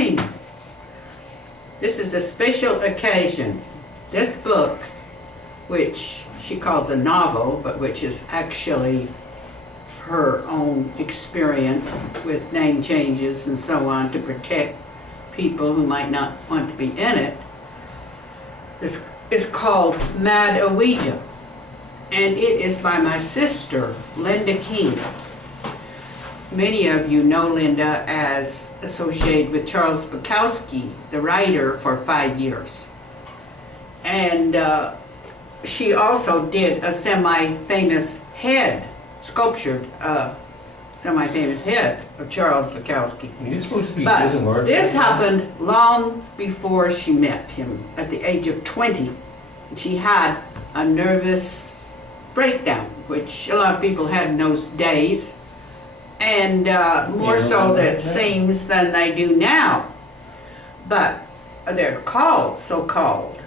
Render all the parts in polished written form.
morning. This is a special occasion. This book, which she calls a novel, but which is actually her own experience with name changes and so on to protect people who might not want to be in it, is called Mad Ouija. And it is by my sister, Linda King. Many of you know Linda as associated with Charles Bukowski, the writer, for 5 years. And she also did a semi-famous head, sculptured semi-famous head of Charles Bukowski. You're supposed to be But using words. this happened long before she met him, at the age of 20. She had a nervous breakdown, which a lot of people had in those days, and more so that it seems than they do now. But they're so-called.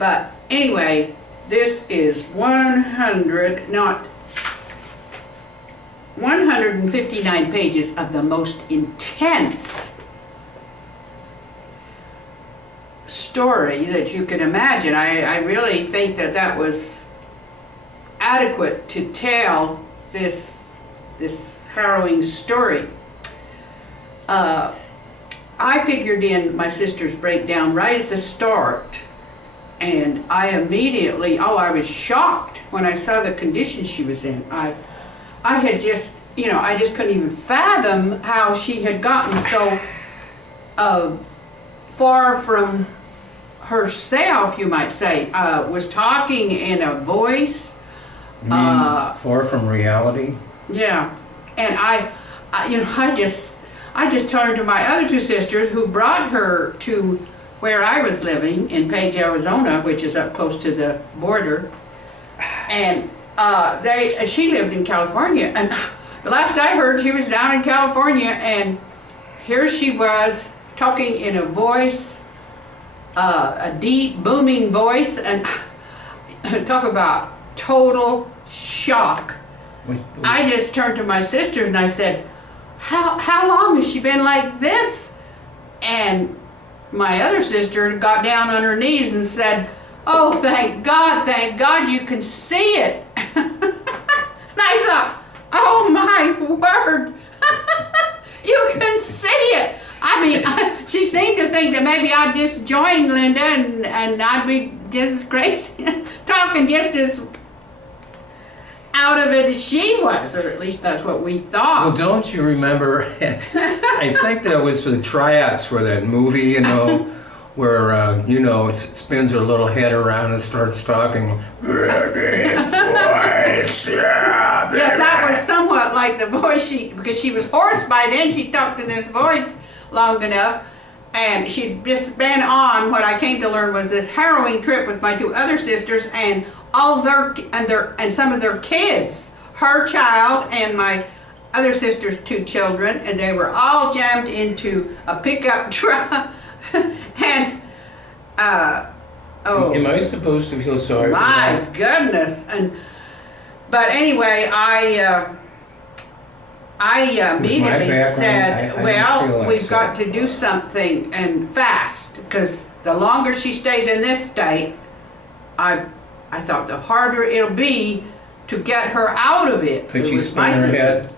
But anyway, this is 159 pages of the most intense story that you can imagine. I really think that was adequate to tell this harrowing story. I figured in my sister's breakdown right at the start, and I immediately, I was shocked when I saw the condition she was in. I had just, I just couldn't even fathom how she had gotten so far from herself, you might say. Was talking in a voice. Far from reality? Yeah. And I just turned to my other two sisters who brought her to where I was living in Page, Arizona, which is up close to the border. And she lived in California, and the last I heard she was down in California, and here she was talking in a voice, a deep booming voice, and talk about total shock. I just turned to my sisters and I said, how long has she been like this? And my other sister got down on her knees and said, "Oh, thank God you can see it." And I thought, oh my word, you can see it. I mean, she seemed to think that maybe I'd just join Linda and I'd be just as crazy, talking just as out of it as she was, or at least that's what we thought. Well, don't you remember, I think that was the tryouts for that movie, where, it spins her little head around and starts talking. Yes, that was somewhat like the voice because she was hoarse by then. She talked in this voice long enough, and she'd just been on what I came to learn was this harrowing trip with my two other sisters and all and some of their kids, her child and my other sister's two children, and they were all jammed into a pickup truck. And am I supposed to feel sorry for my that? goodness. But anyway, I immediately said, well, we've got to do something and fast, because the longer she stays in this state, I thought the harder it'll be to get her out of it. Could she spin her head?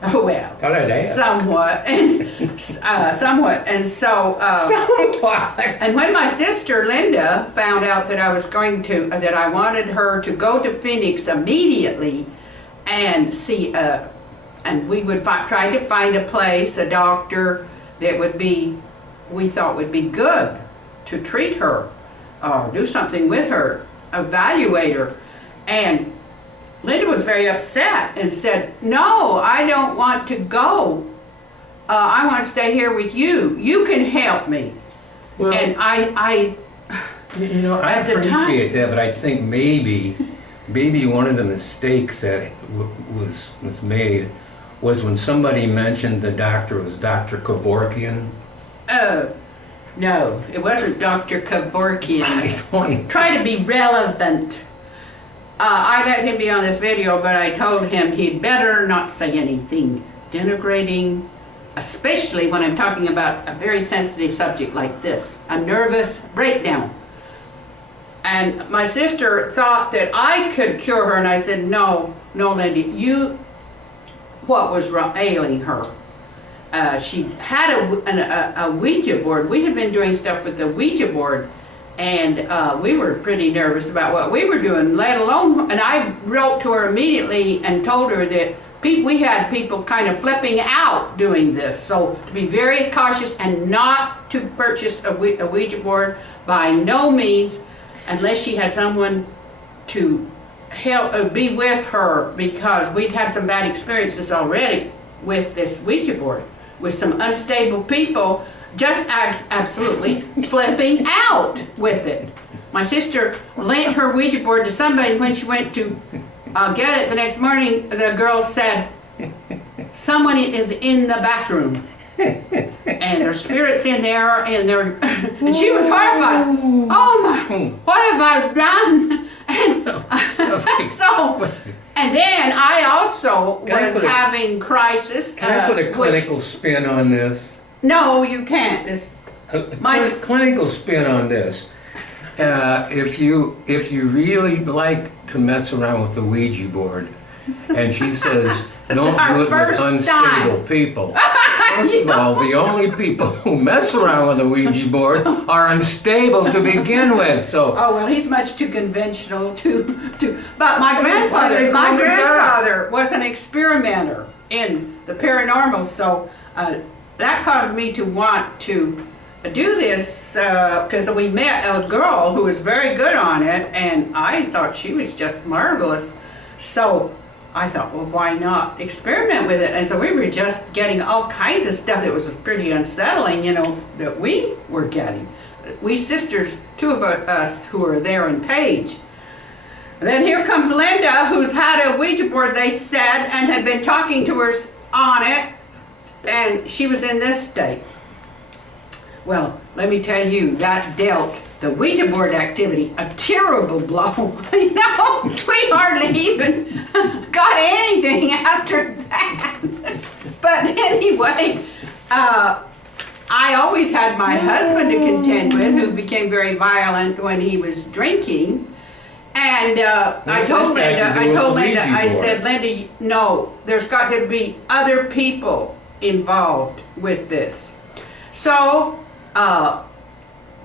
Oh, well, somewhat, and somewhat, and so somewhat. And when my sister Linda found out that I wanted her to go to Phoenix immediately and see, and we would try to find a place, a doctor that we thought would be good to treat her, or do something with her, evaluate her, and Linda was very upset and said, "No, I don't want to go. I want to stay here with you. You can help me." Well, and I appreciate that, but I think maybe one of the mistakes that was made was when somebody mentioned the doctor was Dr. Kevorkian. No, it wasn't Dr. Kevorkian. Try to be relevant. I let him be on this video, but I told him he'd better not say anything denigrating especially when I'm talking about a very sensitive subject like this, a nervous breakdown. And my sister thought that I could cure her, and I said, no, Lindy, what was ailing her? She had a Ouija board. We had been doing stuff with the Ouija board, and we were pretty nervous about what we were doing, let alone, and I wrote to her immediately and told her that we had people kind of flipping out doing this, so to be very cautious and not to purchase a Ouija board by no means, unless she had someone to help be with her, because we'd had some bad experiences already with this Ouija board, with some unstable people just absolutely flipping out with it. My sister lent her Ouija board to somebody. When she went to get it the next morning, the girl said, someone is in the bathroom. And there's spirits in there, and and she was horrified. Oh my, what have I done? And and then I also was having crisis. Can I put a clinical spin on this? No, you can't. Clinical spin on this. If you really like to mess around with the Ouija board, and she says, don't do it with unstable people. First of all, the only people who mess around with the Ouija board are unstable to begin with. So. Oh well, he's much too conventional But my grandfather was an experimenter in the paranormal, so that caused me to want to do this because we met a girl who was very good on it, and I thought she was just marvelous. So I thought, well, why not experiment with it? And so we were just getting all kinds of stuff that was pretty unsettling, that we were getting. We sisters, two of us who were there in Page. And then here comes Linda, who's had a Ouija board, they said, and had been talking to her on it, and she was in this state. Well, let me tell you, that dealt the Ouija board activity a terrible blow. We hardly even got anything after that. But anyway, I always had my husband to contend with, who became very violent when he was drinking. And I told Linda, I said, Linda, no, there's got to be other people involved with this. So,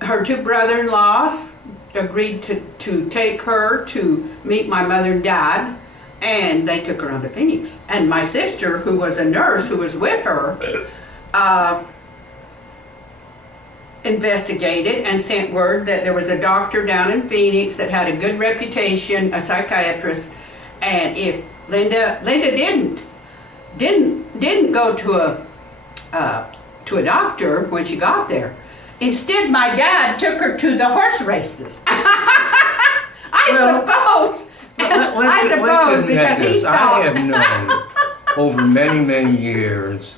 her two brother-in-laws agreed to take her to meet my mother and dad, and they took her on to Phoenix. And my sister, who was a nurse who was with her, investigated and sent word that there was a doctor down in Phoenix that had a good reputation, a psychiatrist, and if Linda didn't go to a doctor when she got there. Instead, my dad took her to the horse races. I suppose because he thought. I have known over many years,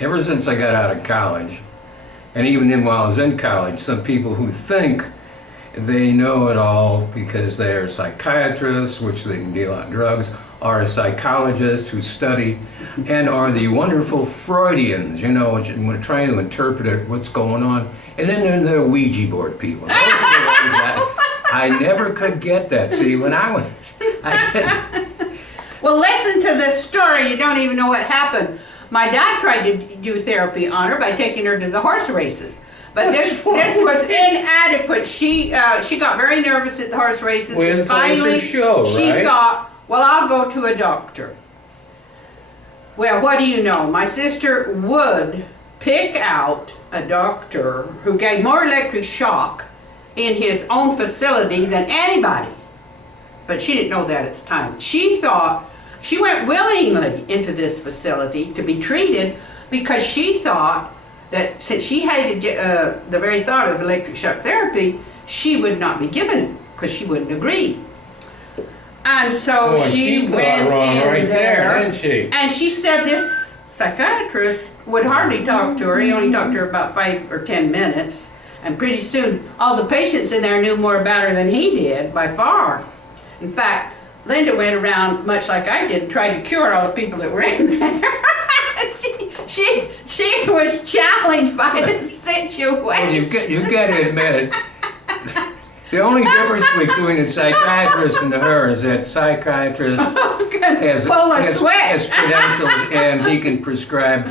ever since I got out of college, and even then while I was in college, some people who think they know it all because they're psychiatrists, which they can deal out drugs, are a psychologist who study, and are the wonderful Freudians, which are trying to interpret what's going on. And then there are the Ouija board people. Those are the ones that I never could get that. See, when I was... Well, listen to this story. You don't even know what happened. My dad tried to do therapy on her by taking her to the horse races. But this was inadequate. She got very nervous at the horse races, and finally she thought, well, I'll go to a doctor. Well, what do you know? My sister would pick out a doctor who gave more electric shock in his own facility than anybody. But she didn't know that at the time. She thought, she went willingly into this facility to be treated because she thought that since she hated the very thought of electric shock therapy, she would not be given it because she wouldn't agree. And so she went in there, didn't she? And she said this psychiatrist would hardly talk to her. He only talked to her about 5 or 10 minutes. And pretty soon, all the patients in there knew more about her than he did, by far. In fact, Linda went around much like I did, and tried to cure all the people that were in there. she was challenged by the situation. Well, you've got to admit it. The only difference between a psychiatrist and her is that psychiatrist has credentials and he can prescribe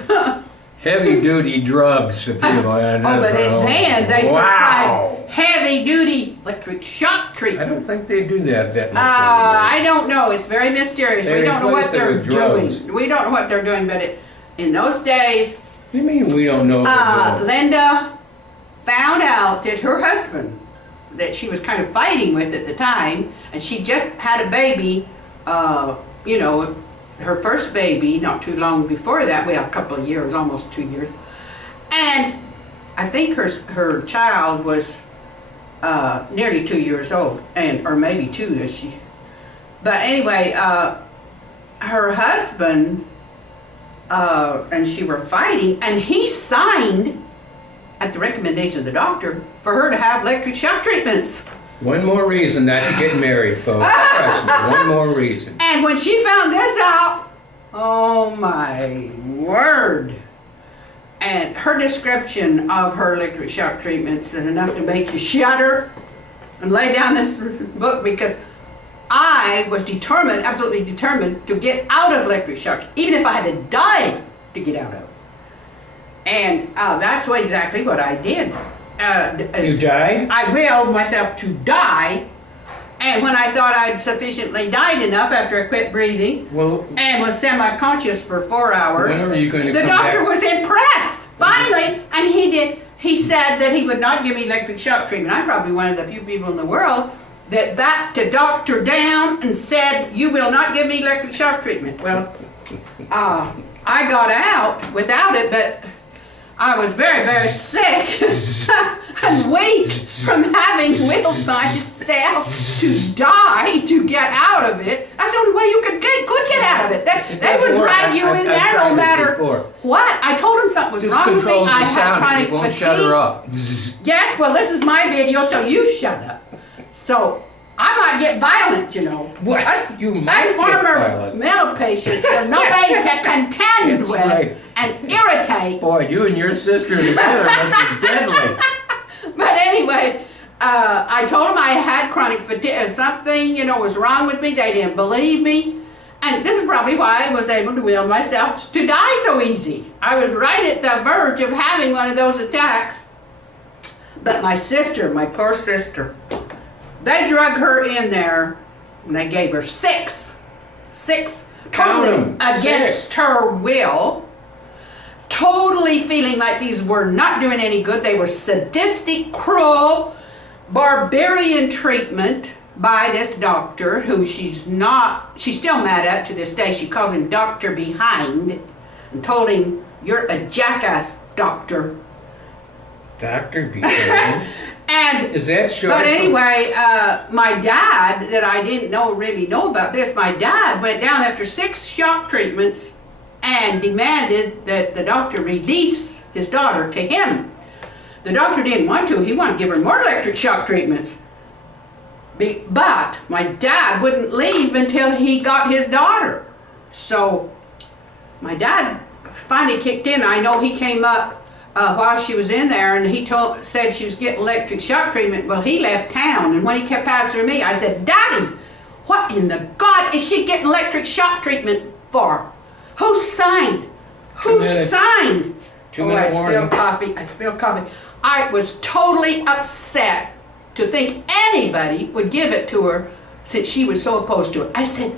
heavy-duty drugs to people. But then they prescribe heavy-duty electric shock treatment. I don't think they do that much. I don't know. It's very mysterious. We don't know what they're doing. We don't know what they're doing, but in those days... What do you mean we don't know what they're doing? Linda found out that her husband, that she was kind of fighting with at the time, and she just had a baby, her first baby, not too long before that, a couple of years, almost 2 years. And I think her child was nearly 2 years old, or maybe 2. But anyway, her husband and she were fighting, and he signed, at the recommendation of the doctor, for her to have electric shock treatments. One more reason not to get married, folks. Trust me, one more reason. And when she found this out, oh my word. And her description of her electric shock treatments is enough to make you shudder and lay down this book, because I was determined, absolutely determined, to get out of electric shock, even if I had to die to get out of it. And that's exactly what I did. You died? I willed myself to die, and when I thought I'd sufficiently died enough after I quit breathing and was semi-conscious for 4 hours, when are you going to the come doctor back? was impressed, finally, and he said that he would not give me electric shock treatment. I'm probably one of the few people in the world that backed the doctor down and said, "You will not give me electric shock treatment." Well, I got out without it, but I was very, very sick and weak from having willed myself to die to get out of it. That's the only way you could get out of it. They would drag you in there no matter what. I told them something was wrong with me. I had chronic fatigue. Shut her off. Yes, well, this is my video, so you shut up. So I might get violent, What? You might get former violent. mental patients are nobody to contend That's with right. and irritate. Boy, you and your sister together must be deadly. But anyway, I told them I had chronic fatigue. Something, was wrong with me. They didn't believe me. And this is probably why I was able to will myself to die so easy. I was right at the verge of having one of those attacks. But my sister, my poor sister, they drug her in there and they gave her six, totally against her will, totally feeling like these were not doing any good. They were sadistic, cruel, barbarian treatment by this doctor who she's still mad at to this day. She calls him Dr. Behind and told him, "You're a jackass, doctor." Dr. Behind? And is that short? But anyway, my dad, that I didn't really know about this, my dad went down after 6 shock treatments and demanded that the doctor release his daughter to him. The doctor didn't want to. He wanted to give her more electric shock treatments. But my dad wouldn't leave until he got his daughter. So my dad finally kicked in. I know he came up while she was in there, and he said she was getting electric shock treatment. Well, he left town, and when he kept passing me, I said, "Daddy, what in the God is she getting electric shock treatment for? Who signed? Who signed?" 2-minute warning. I spilled coffee. I was totally upset to think anybody would give it to her since she was so opposed to it. I said,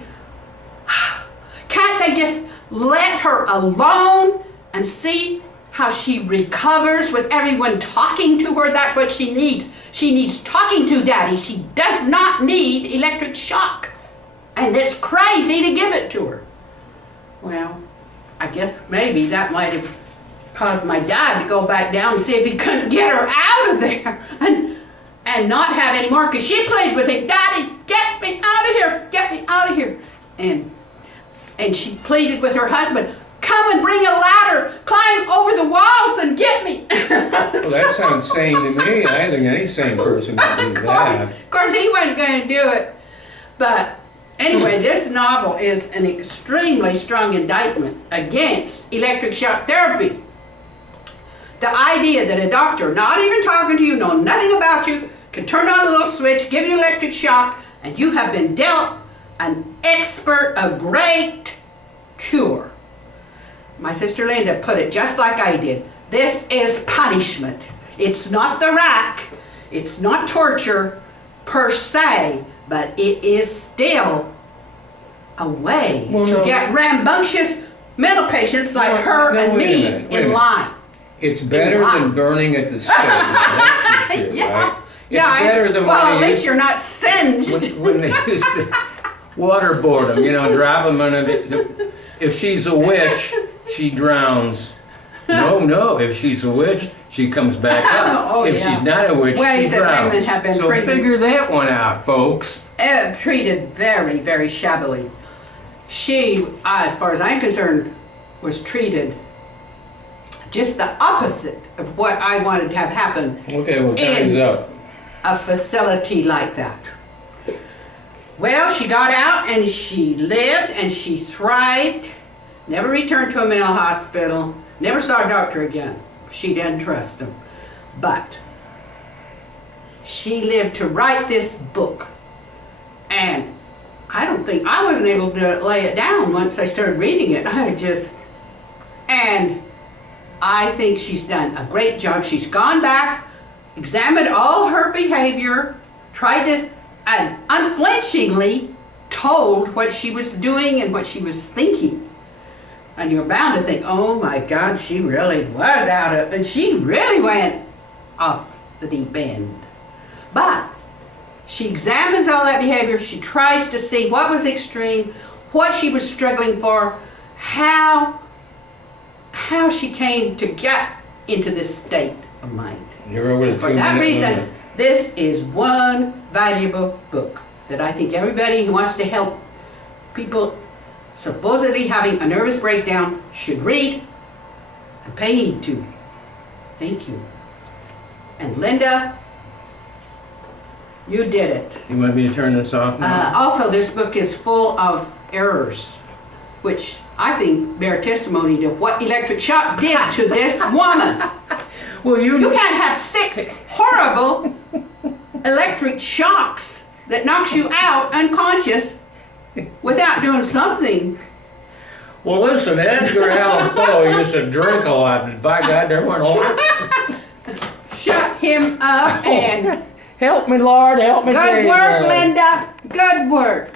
can't they just let her alone and see how she recovers with everyone talking to her? That's what she needs. She needs talking to, Daddy. She does not need electric shock. And it's crazy to give it to her. Well, I guess maybe that might have caused my dad to go back down and see if he couldn't get her out of there and not have any more, because she pleaded with him, "Daddy, get me out of here, get me out of here." And she pleaded with her husband, "Come and bring a ladder, climb over the walls and get me." Well, that sounds sane to me. I think any sane person would do that. Of course, he wasn't going to do it. But Anyway, this novel is an extremely strong indictment against electric shock therapy. The idea that a doctor, not even talking to you, know nothing about you, can turn on a little switch, give you electric shock, and you have been dealt an expert, a great cure. My sister Linda put it just like I did. This is punishment. It's not the rack. It's not torture per se, but it is still a way to get rambunctious mental patients like her and me in line. It's better than burning at the stake. That's for sure, right? Yeah, it's better than well, when at they least used, you're not singed. when they used to waterboard them, you know, drop them under the. If she's a witch, she drowns. No. If she's a witch, she comes back up. If she's not a witch, Ways she that women drowns. have been So treated. figure that one out, folks. Treated very, very shabbily. She, as far as I'm concerned, was treated just the opposite of what I wanted to have happen Okay, well, time's up. a facility like that. Well, she got out and she lived and she thrived, never returned to a mental hospital, never saw a doctor again. She didn't trust him. But she lived to write this book. And I wasn't able to lay it down once I started reading it. And I think she's done a great job. She's gone back, examined all her behavior, tried to, and unflinchingly told what she was doing and what she was thinking. And you're bound to think, oh my God, she really was out of, and she really went off the deep end. But she examines all that behavior. She tries to see what was extreme, what she was struggling for, how she came to get into this state of mind. You're over the For that reason, this is one valuable book that I think everybody who wants to help people supposedly having a nervous breakdown should read and pay heed to. Thank you. And Linda, you did it. You want me to turn this off now? Also, this book is full of errors, which I think bear testimony to what electric shock did to this woman. Well, You can't have 6 horrible electric shocks that knocks you out unconscious without doing something. Well, listen, Edgar Allan Poe used to drink a lot, and by God, there weren't a lot. Shut him up and Help me, Lord, help me. good Jesus. work, Linda. Good work.